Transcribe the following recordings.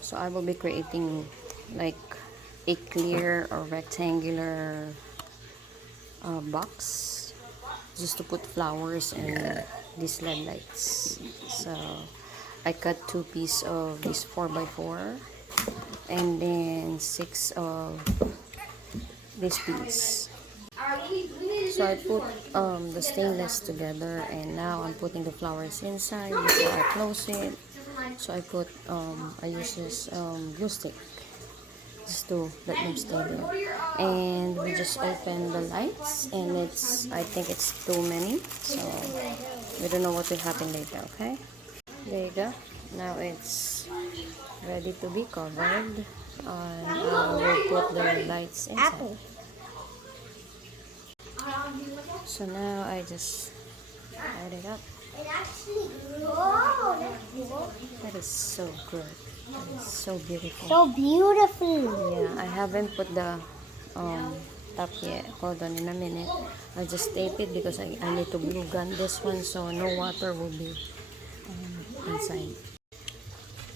So I will be creating like a clear or rectangular box just to put flowers and these LED lights. So I cut 2 pieces of this 4x4 and then 6 of this piece. So I put the stainless together, and now I'm putting the flowers inside before I close it. So I use this glue stick just to let them stay there. And we just open the lights, and I think it's too many, so we don't know what will happen later. Okay, there you go. Now it's ready to be covered, and I will put the lights inside. So now I just light it up. It actually grew. Oh, That is so good. That is so beautiful. so beautiful. Yeah, I haven't put the top yet. Hold on in a minute. I just tape it because I need to glue gun this one so no water will be inside.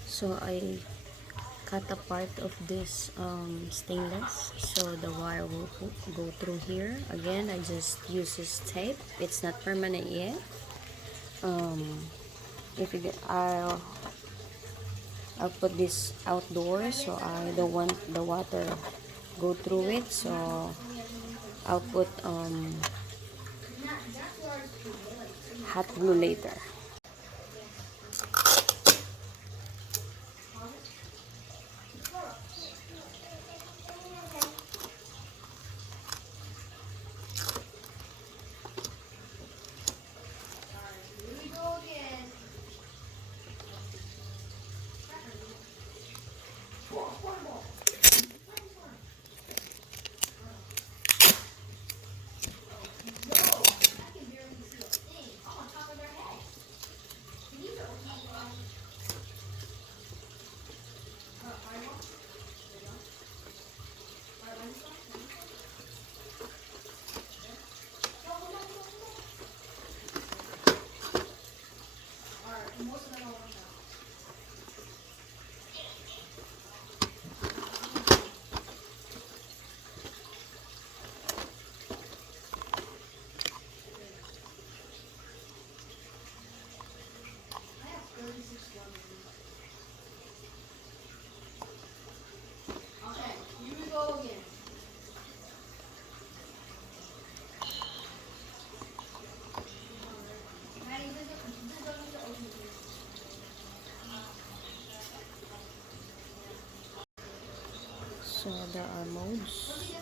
So I cut a part of this stainless so the wire will go through here. Again, I just use this tape. It's not permanent yet. If you get, I'll put this outdoors so I don't want the water go through it, so I'll put hot glue later. So there are modes.